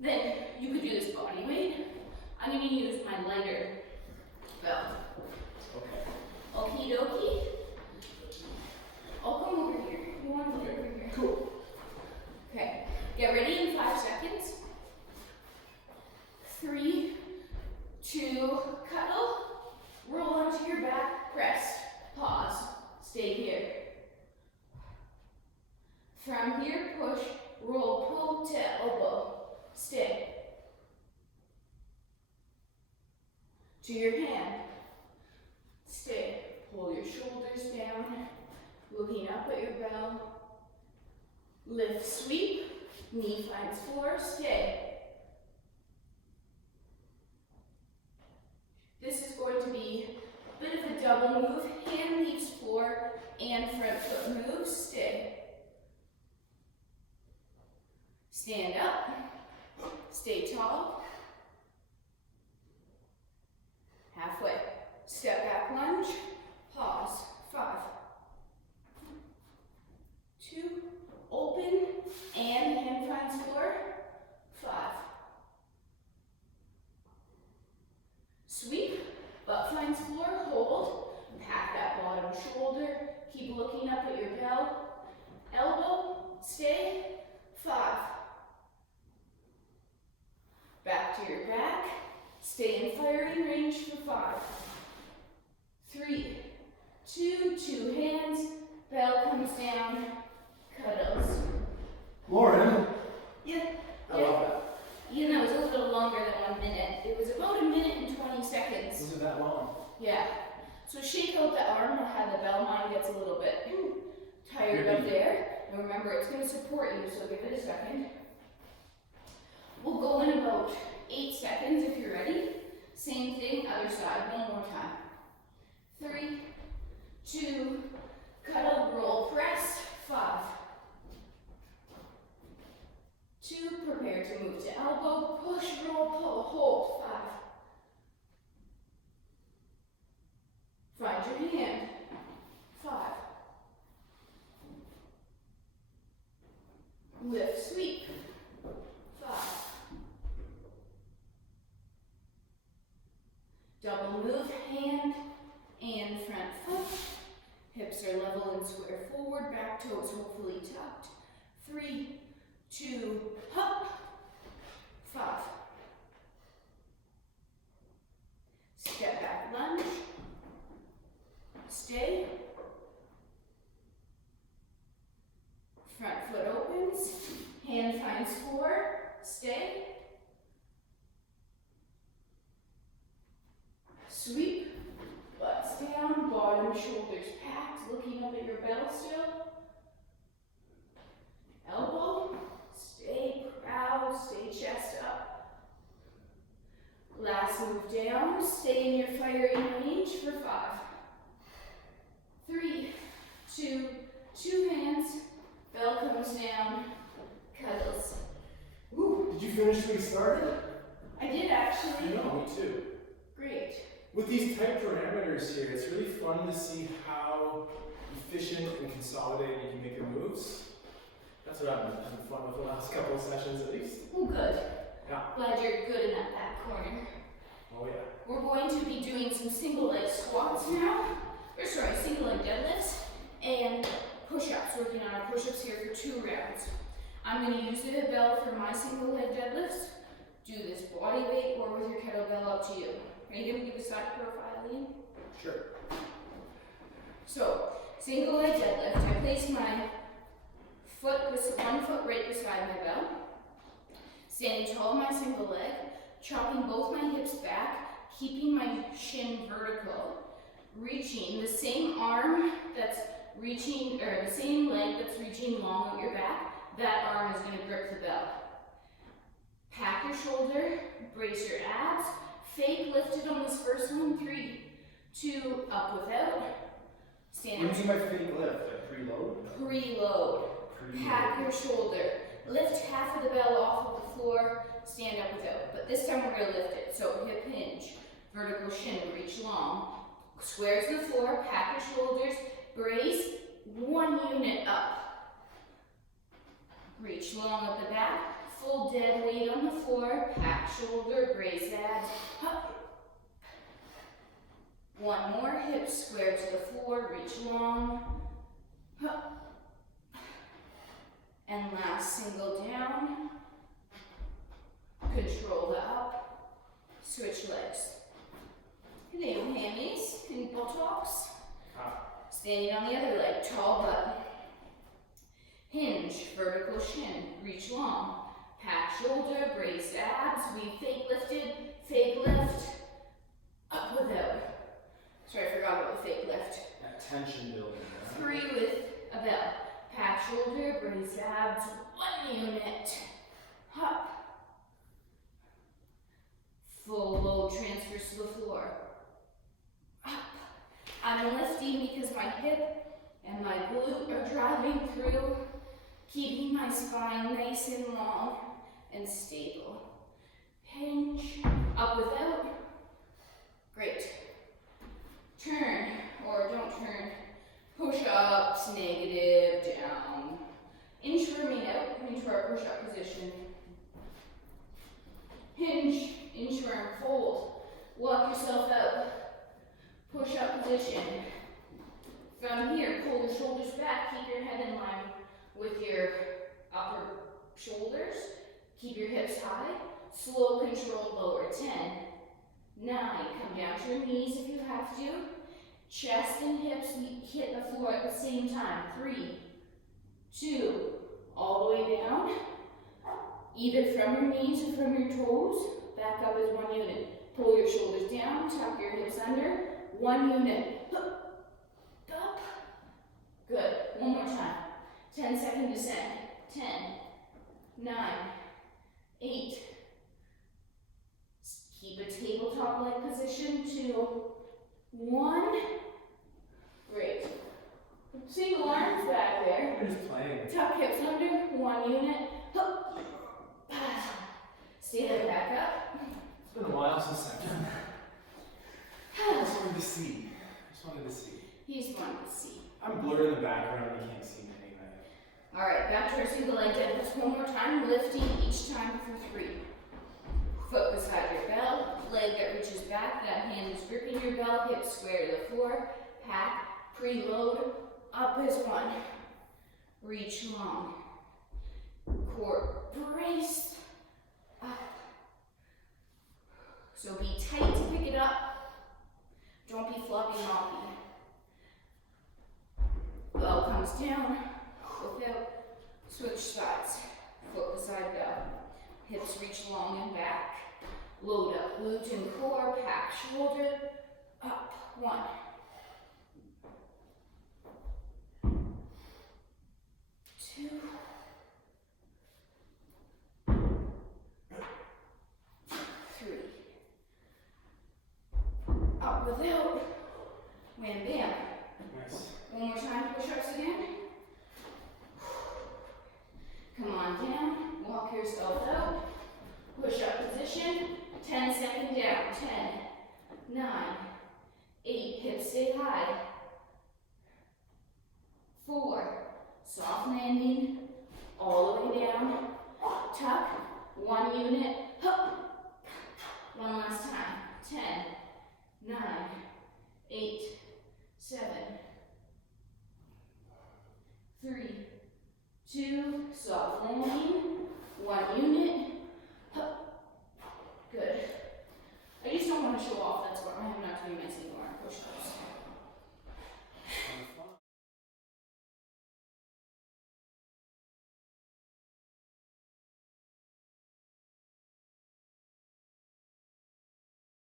Then you could do this body weight. I'm going to use my lighter belt. Okay. Okie dokie. I'll come over here. You want to get over here? Cool. Okay. Get ready in 5 seconds. 3, 2, cuddle. Roll onto your back. Press. Pause. Stay here. From here, push. Roll, pull to elbow. Stay. To your hand. Stay. Pull your shoulders down. Looking up at your bell. Lift, sweep. Knee finds floor. Stay. This is going to be a bit of a double move. Hand leaves floor and front foot moves. Stay. Stand up. Stay tall. Halfway. Step back lunge. Pause. 5, 2, open, and hand finds floor. 5. Sweep, butt finds floor, hold. Pack that bottom shoulder. Keep looking up at your bell. Elbow, stay. 5. Back to your back. Stay in firing range for 5. 3, 2, 2 hands. Bell comes down. Cuddles. Lauren. Yeah. I love that. You know, it was a little longer than 1 minute. It was about 1 minute and 20 seconds. Was it that long? Yeah. So shake out the arm or have the bell. Mine gets a little bit tired up there. And remember, it's going to support you, so give it a second. We'll go in about 8 seconds if you're ready. Same thing, other side, one more time. 3, 2, cuddle, roll, press, 5. 2, prepare to move to elbow, push, roll, pull, hold, 5. Find your hand, 5. Lift, sweep, 5. Double move, hand and front foot. Hips are level and square forward, back toes hopefully tucked. 3, 2, hop, 5. Step back lunge. Stay. Front foot opens. Hand finds floor. Stay. Sweep. Butts down. Bottom shoulders packed. Looking up at your bell still. Elbow. Stay proud. Stay chest up. Last move down. Stay in your firing range for 5. 3, 2, 2 hands. Bell comes down. Cuddles. Ooh, did you finish what you started? I did actually. I know, me too. Great. With these tight parameters here, it's really fun to see how efficient and consolidated you can make your moves. That's what I've been having fun with the last couple of sessions at least. Well, good. Yeah. Glad you're good in that back corner. Oh yeah. We're going to be doing some single leg squats now. Or sorry, single leg deadlifts and push-ups. Working on our push-ups here for 2 rounds. I'm going to use the bell for my single leg deadlifts. Do this body weight or with your kettlebell, up to you. Are you going to give a side profile, Ian? Sure. So, single leg deadlift. I place my one foot right beside my bell. Standing tall on my single leg, chopping both my hips back, keeping my shin vertical, reaching the same arm that's reaching, or the same leg that's reaching long out your back, that arm is going to grip the bell. Pack your shoulder, brace your abs, fake lifted on this first one, 3, 2, up without. Stand. What do you mean by fake lift? Like preload? Preload. Pack your shoulder. Lift half of the bell off of the floor, stand up without. But this time we're going to lift it. So hip hinge, vertical shin, reach long. Squares the floor, pack your shoulders, brace, 1 unit up. Reach long at the back, full dead weight on the floor, pack shoulder, brace abs. Up. One more, hips square to the floor, reach long. Up. And last, single down. Control the up. Switch legs. Nail hammies and buttocks. Standing on the other leg, tall butt. Hinge, vertical shin, reach long. Pack shoulder, brace abs. We fake lifted, fake lift. Up without. Sorry, I forgot about the fake lift. That tension building. Right? 3 with a bell. Pack shoulder, brace abs. 1 unit. Up. Full load transfers to the floor. Up. I'm lifting because my hip and my glute are driving through, keeping my spine nice and long and stable. Hinge, up without. Great. Turn, or don't turn. Push-ups, negative, down. Inchworming out into our push-up position. Hinge, inchworm, fold. Walk yourself out. Push-up position. From here, pull your shoulders back. Keep your head in line with your upper shoulders. Keep your hips high. Slow, controlled, lower. 10, 9. Come down to your knees if you have to. Chest and hips hit the floor at the same time. 3, 2. All the way down. Either from your knees or from your toes. Back up as 1 unit. Pull your shoulders down. Tuck your hips under. 1 unit. Up. Good. One more time. 10-second descent. 10, 9, 8. Keep a tabletop-like position. 2, 1. Great. Single arms back there. We're just playing. Tuck hips under. 1 unit. Stay there. Back up. It's been a while since I've done that. I just wanted to see. He's wanted to see. I'm blurred in the background, you can't see me anyway. Alright, back to our single leg deadlifts. 1 more time, lifting each time for 3. Foot beside your bell, leg that reaches back, that hand is gripping your bell, hips square to the floor, pack, preload, up as 1. Reach long. Core braced, up. So be tight to pick it up. Don't be floppy moppy. Bell comes down without. Switch sides. Foot beside bell. Hips reach long and back. Load up. Glute and core. Pack shoulder. Up. 1. 2. 3. Up without. Wham bam. Nice. 1 more time, push-ups again. Come on down, walk yourself out. Push-up position, 10-second down. 10, 9, 8, hips stay high. 4, soft landing, all the way down. Tuck, 1 unit, up. 1 last time. 10, 9, 8, 7, 3, 2, soft landing, 1 unit.